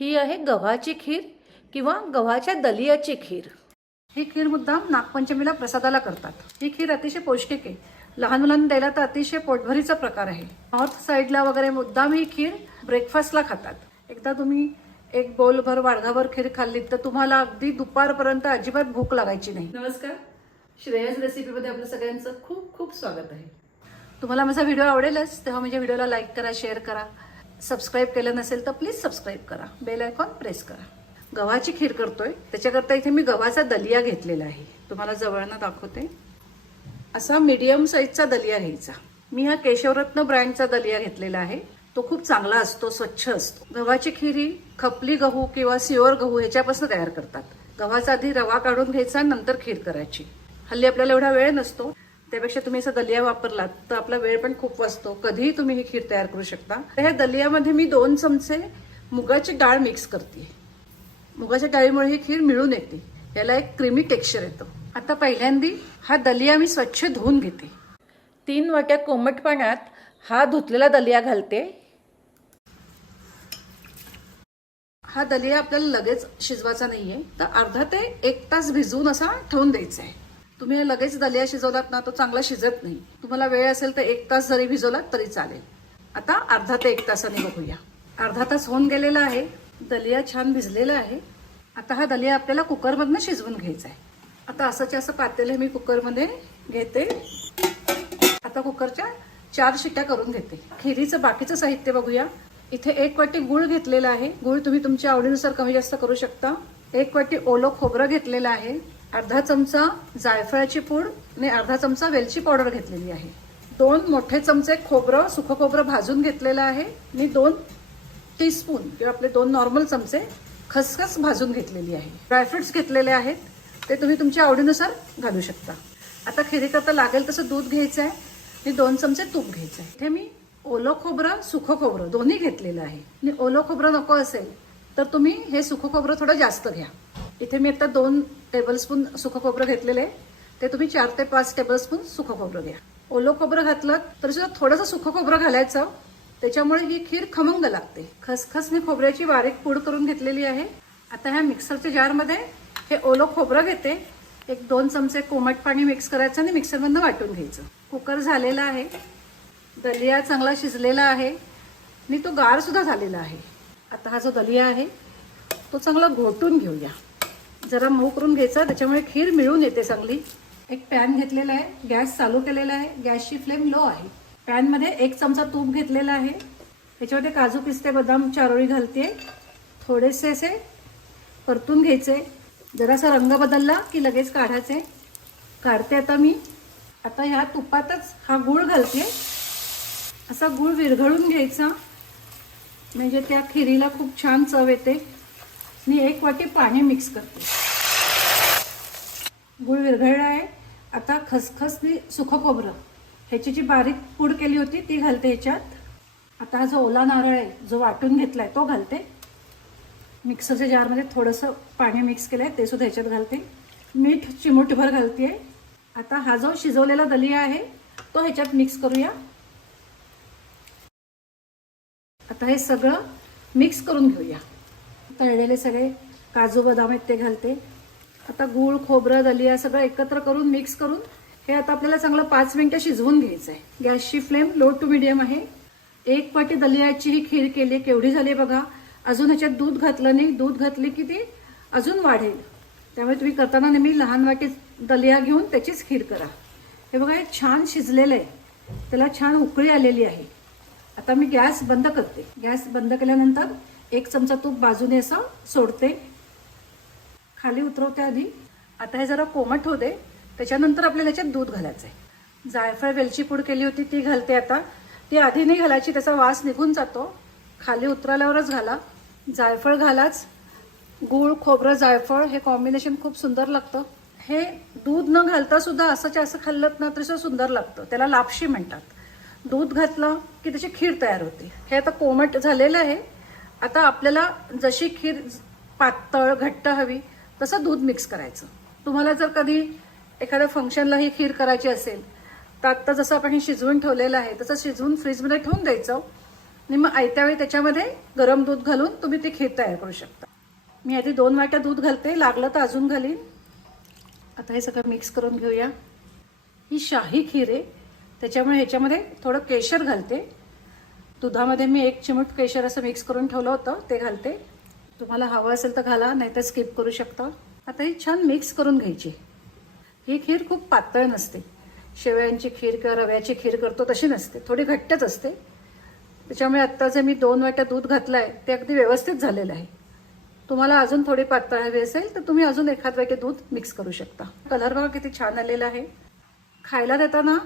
ही आहे गव्हाची खीर किंवा गव्हाच्या दलियाची खीर. ही खीर मुद्दाम नागपंचमीला प्रसादाला करतात. ही खीर अतिशय पौष्टिक आहे. लहान मुलांना द्यायला तर अतिशय पोटभरीचा प्रकार आहे. नॉर्थ साईडला वगैरे मुद्दाम ही खीर ब्रेकफास्टला खातात. एकदा तुम्ही एक बोलभर वाडगाभर खीर खाल्लीत तर तुम्हाला अगदी दुपारपर्यंत अजिबात भूक लागायची नाही. नमस्कार. श्रेयस रेसिपीमध्ये आपलं सगळ्यांचं खूप खूप स्वागत आहे. तुम्हाला माझा व्हिडिओ आवडेलच तेव्हा माझ्या व्हिडिओला लाईक करा शेअर करा. सबस्क्राईब केलं नसेल तर प्लीज सबस्क्राईब करा. बेल आयकॉन प्रेस करा. गव्हाची खीर करतोय. त्याच्याकरता इथे मी गव्हाचा दलिया घेतलेला आहे. तुम्हाला जवळनं दाखवते. असा मीडियम साईजचा दलिया घ्यायचा. मी हा केशवरत्न ब्रँडचा दलिया घेतलेला आहे. तो खूप चांगला असतो स्वच्छ असतो. गव्हाची खीर ही खपली गहू किंवा सिओर गहू ह्याच्यापासून तयार करतात. गव्हाचा आधी रवा काढून घ्यायचा नंतर खीर करायची. हल्ली आपल्याला एवढा वेळ नसतो. त्यापेक्षा तुम्ही असा दलिया वापरलात तर आपला वेळ पण खूप वाचतो. कधीही तुम्ही ही खीर तयार करू शकता. तर ह्या दलियामध्ये मी दोन चमचे मुगाची डाळ मिक्स करते. मुगाच्या डाळीमुळे ही खीर मिळून येते. याला एक क्रीमी टेक्स्चर येतं. आता पहिल्यांदी हा दलिया मी स्वच्छ धुवून घेते. तीन वाट्या कोमट पाण्यात हा धुतलेला दलिया घालते. हा दलिया आपल्याला लगेच शिजवायचा नाहीये. तर अर्धा ते एक तास भिजवून असा ठेवून द्यायचा आहे. तुम्ही लगेच दलिया शिजवलात ना तो चांगला शिजत नाही. तुम्हाला वेळ असेल तर एक तास जरी भिजवलात तरी चालेल. आता अर्धा ते एक तासाने बघूया. अर्धा तास होऊन गेलेला आहे. दलिया छान भिजलेला आहे. आता हा दलिया आपल्याला कुकरमधनं शिजवून घ्यायचा आहे आता असंच्या असं पातेलं मी कुकरमध्ये घेते. आता कुकरच्या चार शिट्ट्या करून घेते. खिरीचं बाकीचं साहित्य बघूया. इथे एक वाटी गुळ घेतलेला आहे. गुळ तुम्ही तुमच्या आवडीनुसार कमी जास्त करू शकता. एक वाटी ओलं खोबरं घेतलेलं आहे. अर्धा चमचा जायफळाची पूड आणि अर्धा चमचा वेलची पावडर घेतलेली आहे. दोन मोठे चमचे खोबरं सुखं खोबरं भाजून घेतलेलं आहे. आणि दोन टीस्पून किंवा आपले दोन नॉर्मल चमचे खसखस भाजून घेतलेली आहे. ड्रायफ्रुट्स घेतलेले आहेत. ते तुम्ही तुमच्या आवडीनुसार घालू शकता. आता खिरीकरता लागेल तसं दूध घ्यायचं आहे आणि दोन चमचे तूप घ्यायचं आहे इथे मी ओलं खोबरं सुखं खोबरं दोन्ही घेतलेलं आहे. आणि ओलं खोबरं नको असेल तर तुम्ही हे सुखं खोबरं थोडं जास्त घ्या. इथे मी आता दोन टेबलस्पून सुखं खोबरं घेतलेले आहे. ते तुम्ही चार ते पाच टेबलस्पून सुखं खोबरं घ्या. ओलं खोबरं घातलं तरी सुद्धा थोडंसं सुखं खोबरं घालायचं. त्याच्यामुळे ही खीर खमंग लागते. खसखसने खोबऱ्याची बारीक पूड करून घेतलेली आहे. आता ह्या मिक्सरच्या जारमध्ये हे ओलं खोबरं घेते. एक दोन चमचे कोमट पाणी मिक्स करायचं आणि मिक्सरमधनं वाटून घ्यायचं. कुकर झालेला आहे. दलिया चांगला शिजलेला आहे. आणि तो गारसुद्धा झालेला आहे. आता हा जो दलिया आहे तो चांगला घोटून घेऊया. जरा मऊ करून घ्यायचा त्याच्यामुळे खीर मिळून येते चांगली. एक पॅन घेतलेला आहे गॅस चालू केलेला आहे गॅसची फ्लेम लो आहे. पॅनमध्ये एक चमचा तूप घेतलेला आहे. त्याच्यामध्ये काजू पिस्ते बदाम चारोळी घालते. थोडेसे असे परतून घ्यायचे. जरासा रंग बदलला की लगेच काढायचे. काढते आता मी. आता ह्या तुपातच हा गूळ घालते. असा गूळ विरघळून घ्यायचा. म्हणजे त्या खिरीला खूप छान चव येते. मी एक वाटी पाणी मिक्स करते. गूळ विरघळला आहे. आता खसखसनी सुखं खोबरं. ह्याची जी बारीक पूड केली होती ती घालते ह्याच्यात. आता हा जो ओला नारळ आहे जो वाटून घेतला आहे तो घालते. मिक्सरच्या जारमध्ये थोडंसं पाणी मिक्स केलं आहे ते सुद्धा ह्याच्यात घालते. मीठ चिमूटभर घालते आहे आता हा जो शिजवलेला दलिया आहे तो ह्याच्यात मिक्स करूया. आता हे सगळं मिक्स करून घेऊया. तळलेले सगळे काजू बदाम आहेत ते घालते. आता गूळ खोबरं दलिया सगळं एकत्र करून मिक्स करून हे आता आपल्याला चांगलं पाच मिनटं शिजवून घ्यायचं आहे गॅसची फ्लेम लो टू मिडियम आहे. एक वाटी दलियाची ही खीर केली केवढी झाली आहे बघा. अजून ह्याच्यात दूध घातलं नाही. दूध घातली की ती अजून वाढेल. त्यामुळे तुम्ही करताना नेहमी लहान वाटी दलिया घेऊन त्याचीच खीर करा. हे बघा हे छान शिजलेलं आहे. त्याला छान उकळी आलेली आहे. आता मी गॅस बंद करते. गॅस बंद केल्यानंतर एक चमचा तूप बाजूने असं सोडते. खाली उतरवते आधी. आता हे जरा कोमट होते. त्याच्यानंतर आपल्याला त्याच्यात दूध घालायचं आहे जायफळ वेलची पूड केली होती ती घालते आता. ती आधी नाही घालायची त्याचा वास निघून जातो. खाली उतरल्यावरच घाला. जायफळ घालाच. गूळ खोबरं जायफळ हे कॉम्बिनेशन खूप सुंदर लागतं. हे दूध न घालता सुद्धा असंच्या असं खाल्लं ना तरी सुद्धा सुंदर लागतं. त्याला लापशी म्हणतात. दूध घातलं की त्याची खीर तयार होते. हे आता कोमट झालेलं आहे. आता आपल्याला जशी खीर पातळ घट्ट हवी तसं दूध मिक्स करायचं. तुम्हाला जर कधी एखाद्या फंक्शनला ही खीर करायची असेल तर आत्ता जसं आपण हे शिजवून ठेवलेलं आहे तसं शिजवून फ्रीजमध्ये ठेवून द्यायचं. आणि मग आयत्या वेळी त्याच्यामध्ये गरम दूध घालून तुम्ही ती खीर तयार करू शकता. मी आधी दोन वाट्या दूध घालते लागलं तर अजून घालीन. आता हे सगळं मिक्स करून घेऊया. ही शाही खीर आहे त्याच्यामुळे ह्याच्यामध्ये थोडं केशर घालते. दुधामध्ये मी एक चिमूट केशर असं मिक्स करून ठेवलं होतं ते घालते. तुम्हाला हवं असेल तर घाला नाही तर स्किप करू शकता. आता ही छान मिक्स करून घ्यायची. ही खीर खूप पातळ नसते. शेवयांची खीर किंवा रव्याची खीर करतो तशी नसते. थोडी घट्टच असते. त्याच्यामुळे आत्ता जे मी दोन वाट्या दूध घातलं आहे ते अगदी व्यवस्थित झालेलं आहे. तुम्हाला अजून थोडी पातळ हवी असेल तर तुम्ही अजून एखाद वाटे दूध मिक्स करू शकता. कलर बघा किती छान आलेला आहे. खायला देताना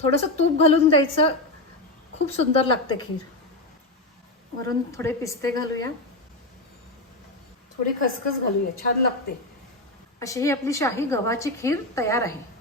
थोडंसं तूप घालून द्यायचं खूप सुंदर लागते खीर. वरून थोडे पिस्ते घालूया. थोडी खसखस घालूया छान लागते. अशी ही आपली शाही गव्हाची खीर तयार आहे.